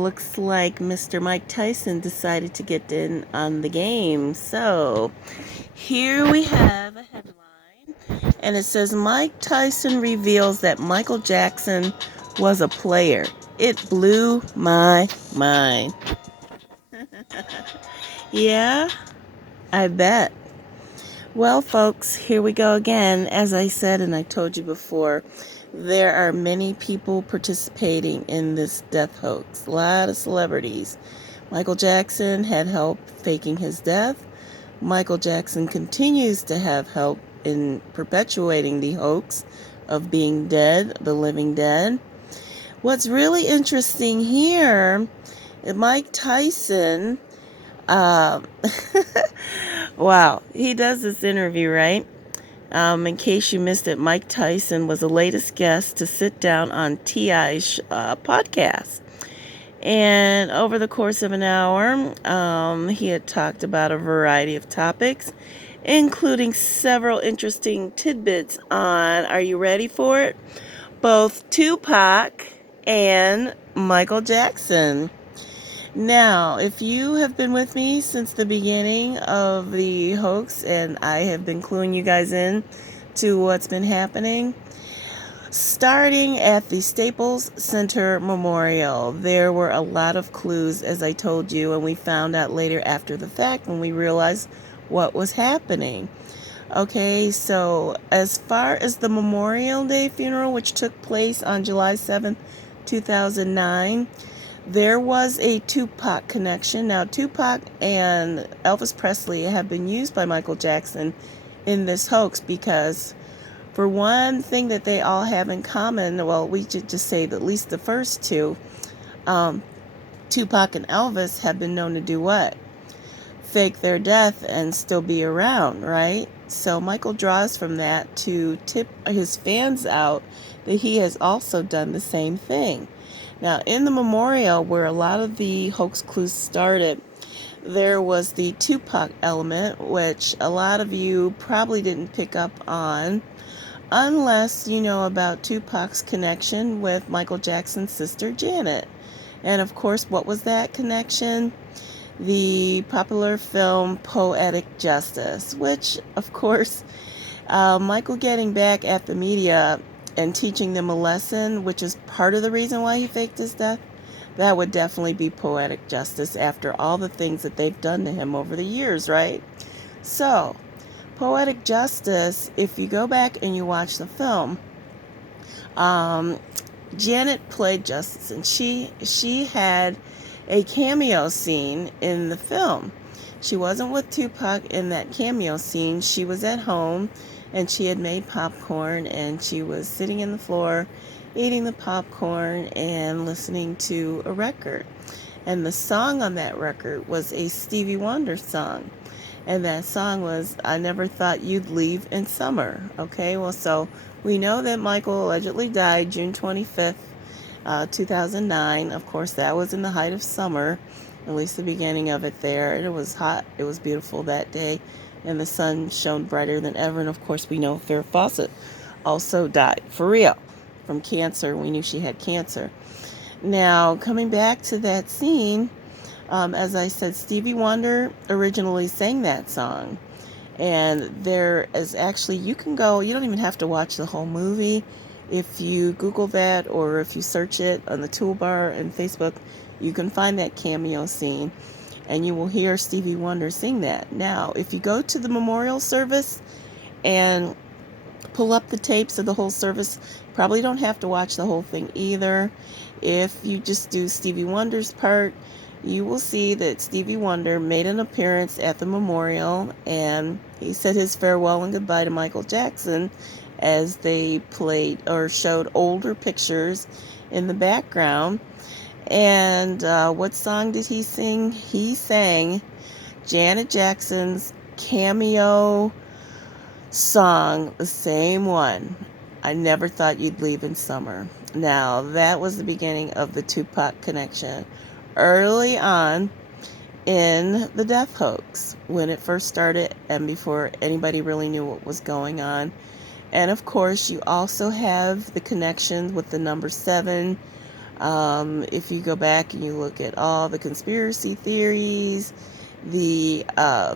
looks like Mr. Mike Tyson decided to get in on the game. So, here we have a headline, and it says Mike Tyson reveals that Michael Jackson was a player. It blew my mind. Yeah, I bet. Well, folks, here we go again. As I said and I told you before, there are many people participating in this death hoax. A lot of celebrities. Michael Jackson had help faking his death. Michael Jackson continues to have help in perpetuating the hoax of being dead, the living dead. What's really interesting here, Mike Tyson, uh, wow, he does this interview, right? In case you missed it, Mike Tyson was the latest guest to sit down on T.I.'s podcast. And over the course of an hour, he had talked about a variety of topics, including several interesting tidbits on, are you ready for it? Both Tupac and Michael Jackson. Now, if you have been with me since the beginning of the hoax, and I have been cluing you guys in to what's been happening, starting at the Staples Center Memorial, there were a lot of clues, as I told you, and we found out later after the fact when we realized what was happening. Okay, so as far as the Memorial Day funeral, which took place on July 7th, 2009, there was a Tupac connection. Now, Tupac and Elvis Presley have been used by Michael Jackson in this hoax because, for one thing that they all have in common, well, we should just say that at least the first two, Tupac and Elvis have been known to do what? Fake their death and still be around, right? So Michael draws from that to tip his fans out that he has also done the same thing. Now, in the memorial, where a lot of the hoax clues started, there was the Tupac element, which a lot of you probably didn't pick up on, unless you know about Tupac's connection with Michael Jackson's sister, Janet. And of course, what was that connection? The popular film Poetic Justice, which, of course, Michael getting back at the media and teaching them a lesson, which is part of the reason why he faked his death, that would definitely be poetic justice after all the things that they've done to him over the years, right? So, poetic justice, if you go back and you watch the film, Janet played Justice, and she had a cameo scene in the film. She wasn't with Tupac in that cameo scene. She was at home, and she had made popcorn, and she was sitting in the floor eating the popcorn and listening to a record. And the song on that record was a Stevie Wonder song. And that song was I Never Thought You'd Leave in Summer. Okay, well, so we know that Michael allegedly died June 25th, 2009. Of course, that was in the height of summer, at least the beginning of it there. And it was hot. It was beautiful that day. And the sun shone brighter than ever. And of course, we know Farrah Fawcett also died, for real, from cancer. We knew she had cancer. Now, coming back to that scene, as I said, Stevie Wonder originally sang that song. And there is actually, you can go, you don't even have to watch the whole movie. If you Google that or if you search it on the toolbar and Facebook, you can find that cameo scene and you will hear Stevie Wonder sing that. Now, if you go to the memorial service and pull up the tapes of the whole service, probably don't have to watch the whole thing either. If you just do Stevie Wonder's part, you will see that Stevie Wonder made an appearance at the memorial, and he said his farewell and goodbye to Michael Jackson as they played or showed older pictures in the background. And what song did he sing? He sang Janet Jackson's cameo song, the same one, I Never Thought You'd Leave in Summer. Now, that was the beginning of the Tupac connection. Early on in the death hoax, when it first started and before anybody really knew what was going on. And of course, you also have the connection with the number 7, If you go back and you look at all the conspiracy theories, the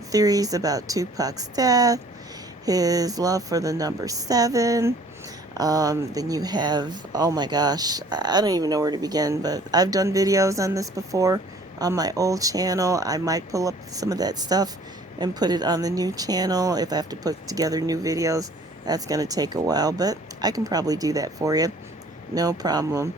theories about Tupac's death, his love for the number 7, then you have, oh my gosh, I don't even know where to begin, but I've done videos on this before on my old channel. I might pull up some of that stuff and put it on the new channel. If I have to put together new videos, that's going to take a while, but I can probably do that for you. No problem.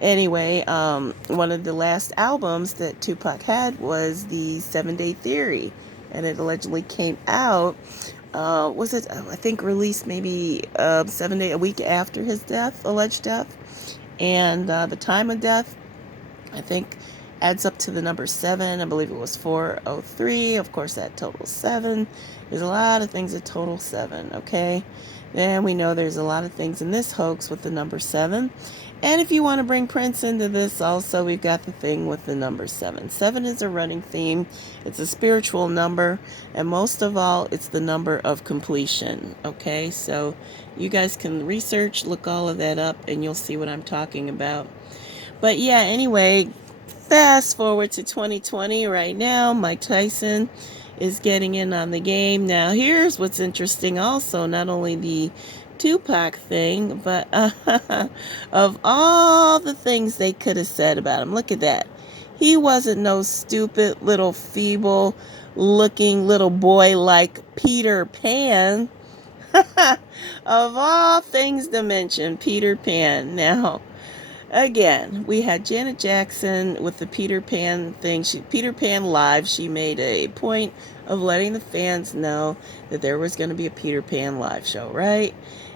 Anyway, one of the last albums that Tupac had was the 7-Day Theory, and it allegedly came out, was it, I think, released maybe a week after his death, alleged death, and the time of death, I think, adds up to the number 7. I believe it was 403. Of course, that totals 7. There's a lot of things that total 7, okay? Then we know there's a lot of things in this hoax with the number 7. And if you want to bring Prince into this also, we've got the thing with the number 7. 7 is a running theme. It's a spiritual number. And most of all, it's the number of completion, okay? So you guys can research, look all of that up, and you'll see what I'm talking about. But yeah, anyway, fast forward to 2020 right now. Mike Tyson is getting in on the game. Now, here's what's interesting also, not only the Tupac thing, but of all the things they could have said about him, look at that. He wasn't no stupid little feeble looking little boy like Peter Pan. Of all things to mention, Peter Pan. Now, again, we had Janet Jackson with the Peter Pan thing. Peter Pan Live, she made a point of letting the fans know that there was going to be a Peter Pan live show, right?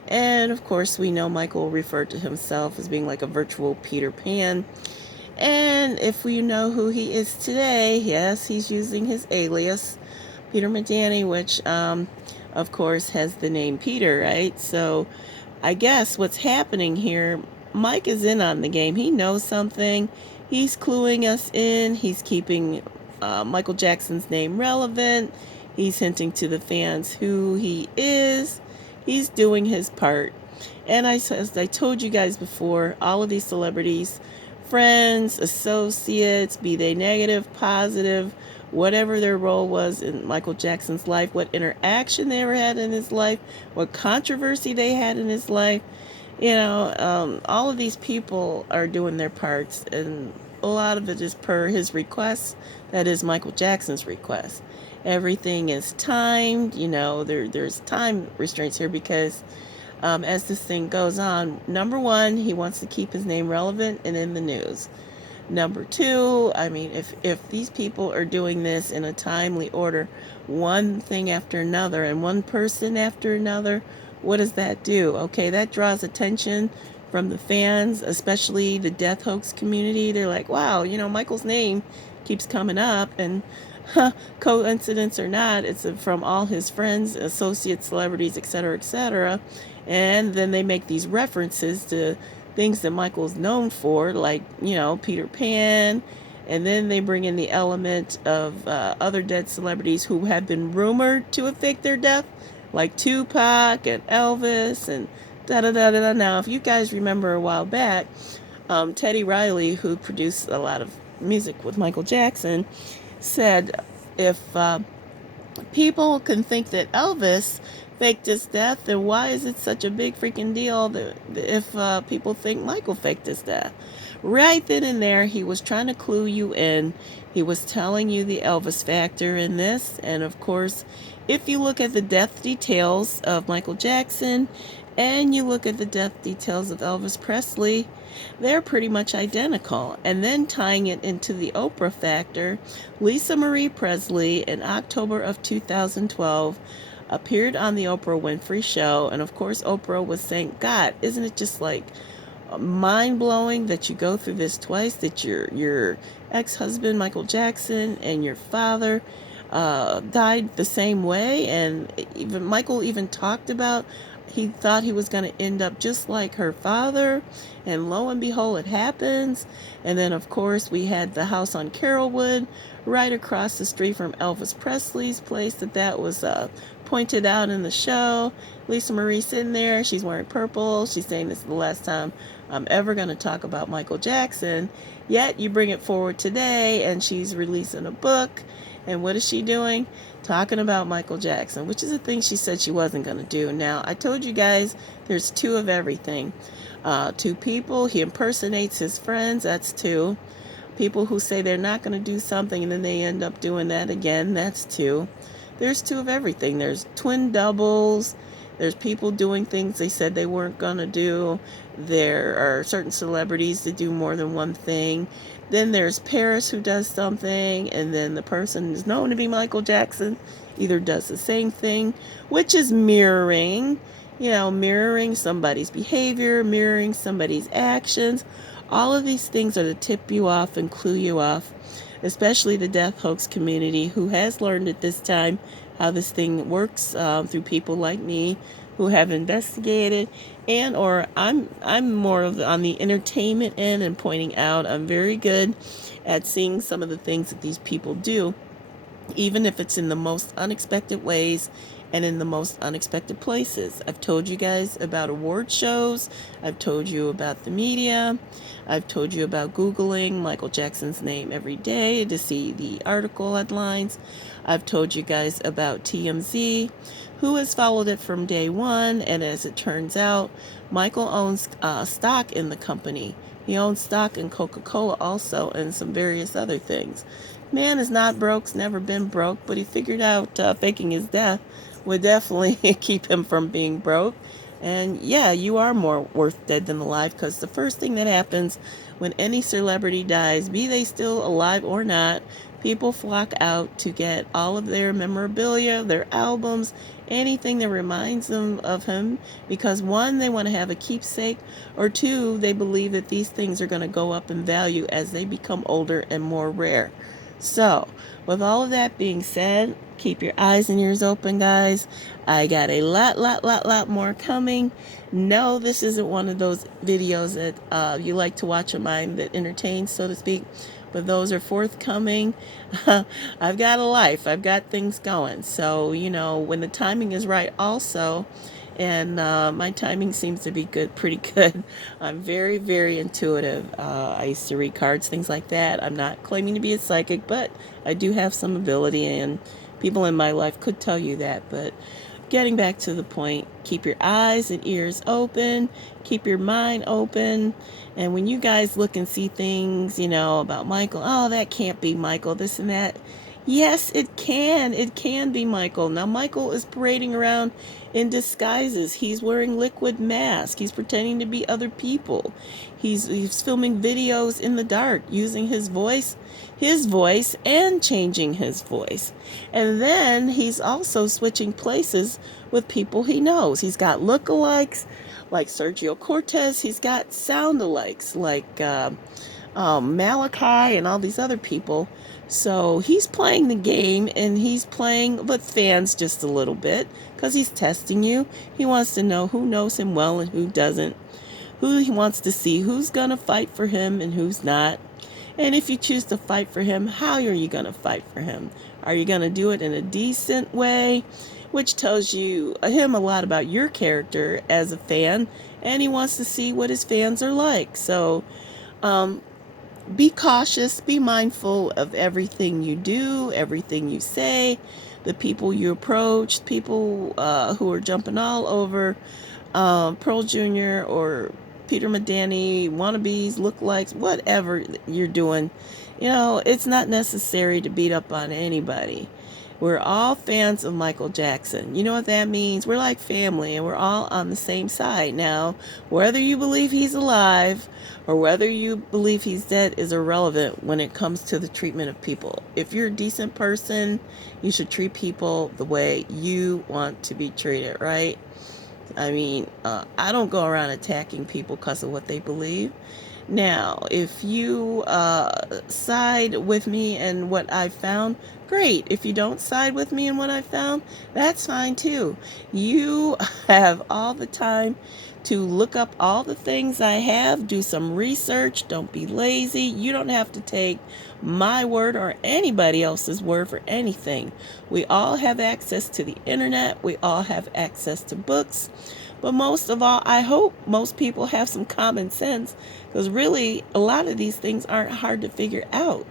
And of course, we know Michael referred to himself as being like a virtual Peter Pan. And if we know who he is today, yes, he's using his alias, Peter Medani, which, of course, has the name Peter, right? So I guess what's happening here, Mike is in on the game. He knows something. He's cluing us in. He's keeping Michael Jackson's name relevant. He's hinting to the fans who he is. He's doing his part. And as I told you guys before, all of these celebrities, friends, associates, be they negative, positive, whatever their role was in Michael Jackson's life, what interaction they ever had in his life, what controversy they had in his life, all of these people are doing their parts, and a lot of it is per his request. That is Michael Jackson's request. Everything is timed. There's time restraints here because as this thing goes on, number one, he wants to keep his name relevant and in the news. Number two, I mean, if these people are doing this in a timely order, one thing after another and one person after another, what does that do? Okay, that draws attention from the fans, especially the death hoax community. They're like, wow, Michael's name keeps coming up, and coincidence or not, it's from all his friends, associates, celebrities, etc., etc. And then they make these references to things that Michael's known for, like, Peter Pan. And then they bring in the element of other dead celebrities who have been rumored to have faked their death, like Tupac and Elvis and da-da-da-da-da. Now, if you guys remember a while back, Teddy Riley, who produced a lot of music with Michael Jackson, said if people can think that Elvis faked his death, then why is it such a big freaking deal if people think Michael faked his death? Right then and there, he was trying to clue you in. He was telling you the Elvis factor in this. And of course, if you look at the death details of Michael Jackson and you look at the death details of Elvis Presley, they're pretty much identical. And then tying it into the Oprah factor, Lisa Marie Presley in October of 2012 appeared on the Oprah Winfrey Show. And of course, Oprah was saying, God, isn't it just like mind-blowing that you go through this twice, that your ex-husband Michael Jackson and your father died the same way? And even Michael even talked about he thought he was going to end up just like her father, and lo and behold, it happens. And then of course we had the house on Carrollwood right across the street from Elvis Presley's place that was pointed out in the show. Lisa Marie sitting there, she's wearing purple. She's saying this is the last time I'm ever going to talk about Michael Jackson. Yet you bring it forward today and she's releasing a book. And what is she doing? Talking about Michael Jackson, which is a thing she said she wasn't going to do. Now, I told you guys there's two of everything. Two people, he impersonates his friends, that's two. People who say they're not going to do something and then they end up doing that again, that's two. There's two of everything. There's twin doubles. There's people doing things they said they weren't going to do. There are certain celebrities that do more than one thing. Then there's Paris who does something, and then the person who's known to be Michael Jackson either does the same thing, which is mirroring, mirroring somebody's behavior, mirroring somebody's actions. All of these things are to tip you off and clue you off, especially the death hoax community, who has learned at this time how this thing works through people like me who have investigated, and or I'm more of on the entertainment end and pointing out. I'm very good at seeing some of the things that these people do, even if it's in the most unexpected ways and in the most unexpected places. I've told you guys about award shows. I've told you about the media. I've told you about Googling Michael Jackson's name every day to see the article headlines. I've told you guys about TMZ, who has followed it from day one. And as it turns out, Michael owns stock in the company. He owns stock in Coca-Cola also, and some various other things. Man is not broke, never been broke, but he figured out faking his death would definitely keep him from being broke. And yeah, you are more worth dead than alive, because the first thing that happens when any celebrity dies, be they still alive or not, people flock out to get all of their memorabilia, their albums, anything that reminds them of him, because one, they want to have a keepsake, or two, they believe that these things are going to go up in value as they become older and more rare. So, with all of that being said, keep your eyes and ears open, guys. I got a lot more coming. No, this isn't one of those videos that you like to watch of mine that entertains, so to speak, but those are forthcoming. I've got a life. I've got things going. So, when the timing is right also, and my timing seems to be pretty good. I'm very, very intuitive. I used to read cards, things like that. I'm not claiming to be a psychic, but I do have some ability, and people in my life could tell you that. But getting back to the point, keep your eyes and ears open, keep your mind open, and when you guys look and see things, about Michael, oh, that can't be Michael, this and that. Yes, it can. It can be Michael. Now, Michael is parading around in disguises. He's wearing liquid masks. He's pretending to be other people. He's filming videos in the dark using his voice, and changing his voice. And then he's also switching places with people he knows. He's got lookalikes like Sergio Cortez. He's got sound-alikes like Malachi and all these other people. So he's playing the game, and he's playing with fans just a little bit, because he's testing you. He wants to know who knows him well and who doesn't, who he wants to see, who's going to fight for him and who's not. And if you choose to fight for him, how are you going to fight for him? Are you going to do it in a decent way, which tells him a lot about your character as a fan, and he wants to see what his fans are like. So, be cautious, be mindful of everything you do, everything you say, the people you approach, people who are jumping all over Pearl Jr. or Peter Madani, wannabes, lookalikes, whatever you're doing. It's not necessary to beat up on anybody. We're all fans of Michael Jackson. You know what that means? We're like family, and we're all on the same side. Now, whether you believe he's alive or whether you believe he's dead is irrelevant when it comes to the treatment of people. If you're a decent person, you should treat people the way you want to be treated, right? I mean, I don't go around attacking people because of what they believe. Now, if you side with me and what I found, great. If you don't side with me and what I found, that's fine too. You have all the time to look up all the things I have, do some research, don't be lazy. You don't have to take my word or anybody else's word for anything. We all have access to the internet, we all have access to books. But most of all, I hope most people have some common sense, because really, a lot of these things aren't hard to figure out.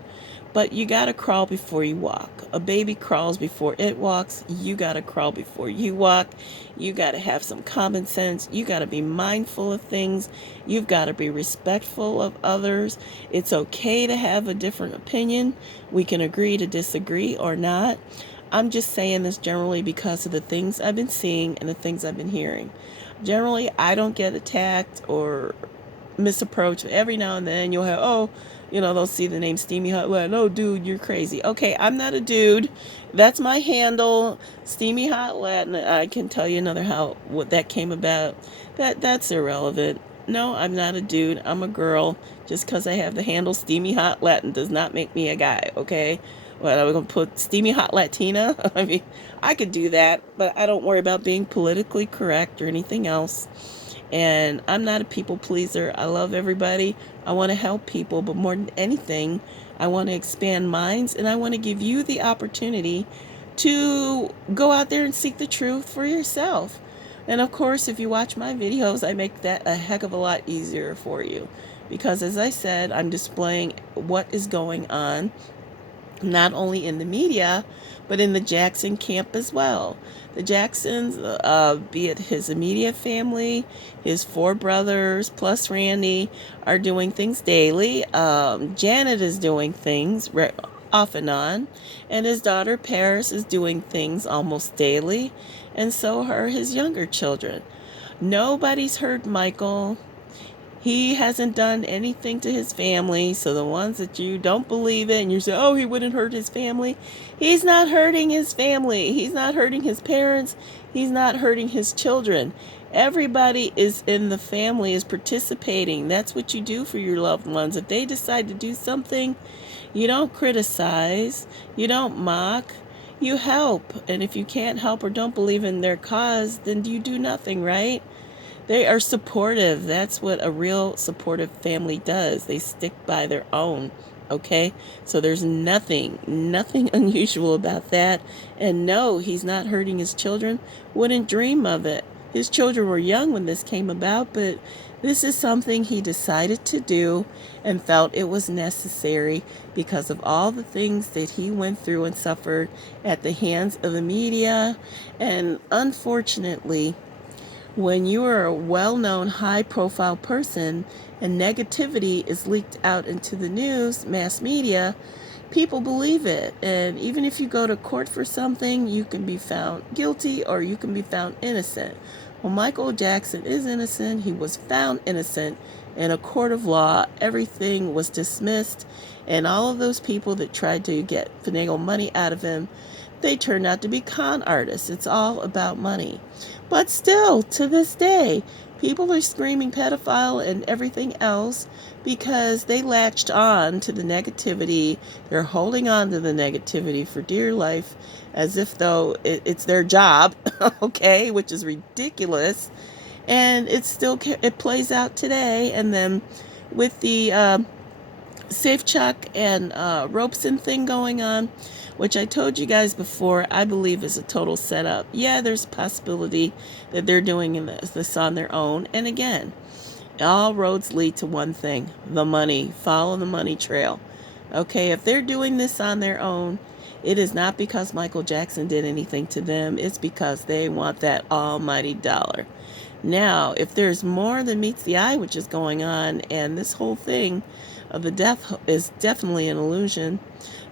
But you got to crawl before you walk. A baby crawls before it walks. You got to crawl before you walk. You got to have some common sense. You got to be mindful of things. You've got to be respectful of others. It's okay to have a different opinion. We can agree to disagree or not. I'm just saying this generally because of the things I've been seeing and the things I've been hearing. Generally, I don't get attacked or misapproached. Every now and then you'll have, they'll see the name Steamy Hot Latin. Oh, dude, you're crazy. Okay, I'm not a dude. That's my handle, Steamy Hot Latin. I can tell you another how what that came about. That's irrelevant. No, I'm not a dude. I'm a girl. Just because I have the handle Steamy Hot Latin does not make me a guy, okay? What, are we going to put Steamy Hot Latina? I mean, I could do that, but I don't worry about being politically correct or anything else. And I'm not a people pleaser. I love everybody. I want to help people, but more than anything, I want to expand minds, and I want to give you the opportunity to go out there and seek the truth for yourself. And of course, if you watch my videos, I make that a heck of a lot easier for you. Because as I said, I'm displaying what is going on, not only in the media, but in the Jackson camp as well. The Jacksons, be it his immediate family, his 4 brothers, plus Randy, are doing things daily. Janet is doing things off and on, and his daughter Paris is doing things almost daily, and so are his younger children. Nobody's hurt Michael. He hasn't done anything to his family, so the ones that you don't believe it and you say, oh, he wouldn't hurt his family. He's not hurting his family. He's not hurting his parents. He's not hurting his children. Everybody is in the family is participating. That's what you do for your loved ones. If they decide to do something, you don't criticize. You don't mock. You help. And if you can't help or don't believe in their cause, then you do nothing, right? They are supportive. That's what a real supportive family does. They stick by their own, okay? So there's nothing unusual about that. And no, he's not hurting his children. Wouldn't dream of it. His children were young when this came about, but this is something he decided to do and felt it was necessary because of all the things that he went through and suffered at the hands of the media. And unfortunately, when you are a well-known, high-profile person and negativity is leaked out into the news, mass media, people believe it. And even if you go to court for something, you can be found guilty or you can be found innocent. Well, Michael Jackson is innocent. He was found innocent in a court of law. Everything was dismissed. And all of those people that tried to finagle money out of him, they turned out to be con artists. It's all about money. But still, to this day, people are screaming pedophile and everything else because they latched on to the negativity. They're holding on to the negativity for dear life as if though it's their job, okay, which is ridiculous. And it plays out today. And then with the Safe Chuck and Robeson thing going on, which I told you guys before, I believe is a total setup. Yeah, there's a possibility that they're doing this on their own. And again, all roads lead to one thing, the money. Follow the money trail. Okay, if they're doing this on their own, it is not because Michael Jackson did anything to them. It's because they want that almighty dollar. Now, if there's more than meets the eye, which is going on, and this whole thing of the death is definitely an illusion,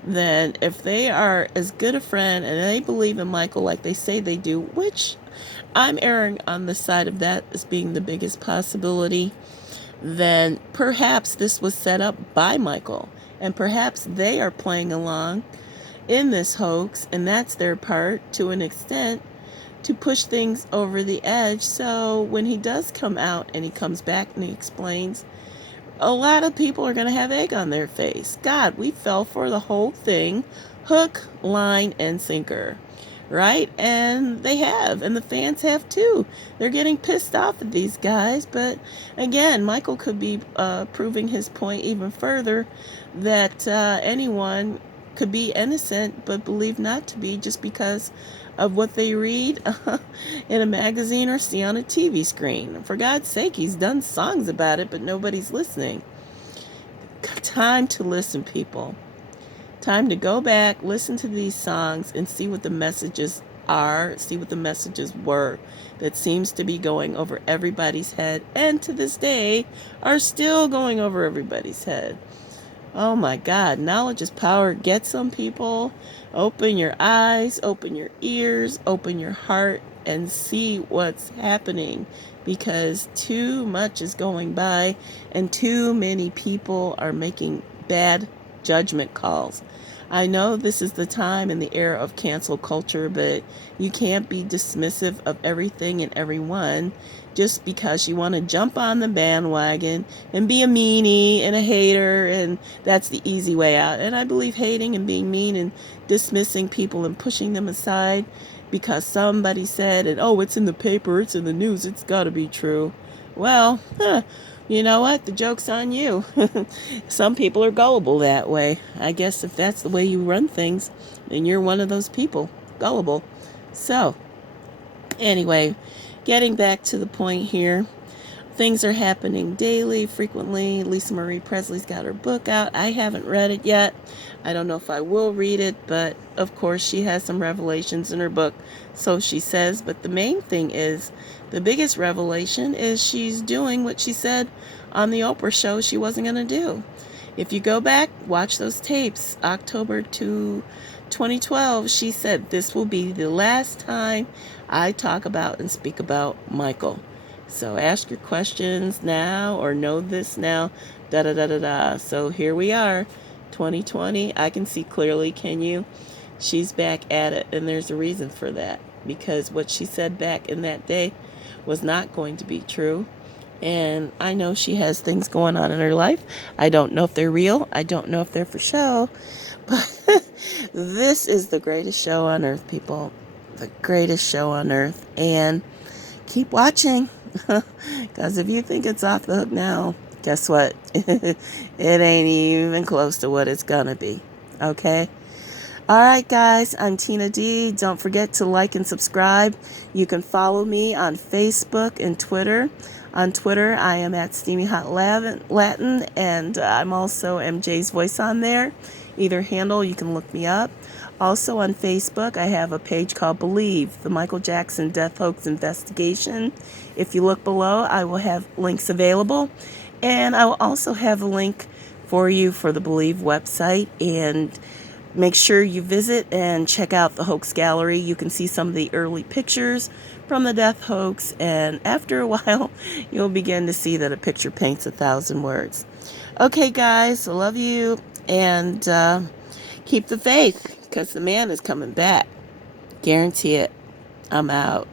then if they are as good a friend and they believe in Michael like they say they do, which I'm erring on the side of that as being the biggest possibility, then perhaps this was set up by Michael, and perhaps they are playing along in this hoax, and that's their part to an extent to push things over the edge. So when he does come out and he comes back and he explains a lot of people are going to have egg on their face. God, we fell for the whole thing, hook, line, and sinker, right? And they have, and the fans have too. They're getting pissed off at these guys, but again, Michael could be proving his point even further that anyone could be innocent but believed not to be just because of what they read in a magazine or see on a TV screen. For God's sake, he's done songs about it, but nobody's listening. Time to listen, people. Time to go back, listen to these songs, and see what the messages are, see what the messages were that seems to be going over everybody's head, and to this day are still going over everybody's head. Oh my God, knowledge is power. Get some, people. Open your eyes, open your ears, open your heart, and see what's happening, because too much is going by and too many people are making bad judgment calls. I know this is the time in the era of cancel culture, but you can't be dismissive of everything and everyone just because you want to jump on the bandwagon and be a meanie and a hater, and that's the easy way out. And I believe hating and being mean and dismissing people and pushing them aside because somebody said, and oh, it's in the paper, it's in the news, it's got to be true. Well, you know what? The joke's on you. Some people are gullible that way. I guess if that's the way you run things, then you're one of those people, gullible. So, anyway, getting back to the point here. Things are happening daily, frequently. Lisa Marie Presley's got her book out. I haven't read it yet. I don't know if I will read it, but of course she has some revelations in her book, so she says. But the main thing is, the biggest revelation is she's doing what she said on the Oprah show she wasn't going to do. If you go back, watch those tapes, October 2012, she said, this will be the last time I talk about and speak about Michael. So ask your questions now, or know this now, da-da-da-da-da. So here we are, 2020. I can see clearly, can you? She's back at it, and there's a reason for that. Because what she said back in that day was not going to be true. And I know she has things going on in her life. I don't know if they're real. I don't know if they're for show. But this is the greatest show on earth, people. The greatest show on earth. And keep watching. Because if you think it's off the hook now, guess what? It ain't even close to what it's gonna be. Okay? Alright guys, I'm Tina D. Don't forget to like and subscribe. You can follow me on Facebook and Twitter. On Twitter, I am at Steamy Hot Latin, and I'm also MJ's Voice on there. Either handle, you can look me up. Also on Facebook, I have a page called Believe, the Michael Jackson Death Hoax Investigation. If you look below, I will have links available. And I will also have a link for you for the Believe website. And make sure you visit and check out the Hoax Gallery. You can see some of the early pictures from the death hoax. And after a while, you'll begin to see that a picture paints 1,000 words. Okay, guys, I love you. And keep the faith, because the man is coming back. Guarantee it. I'm out.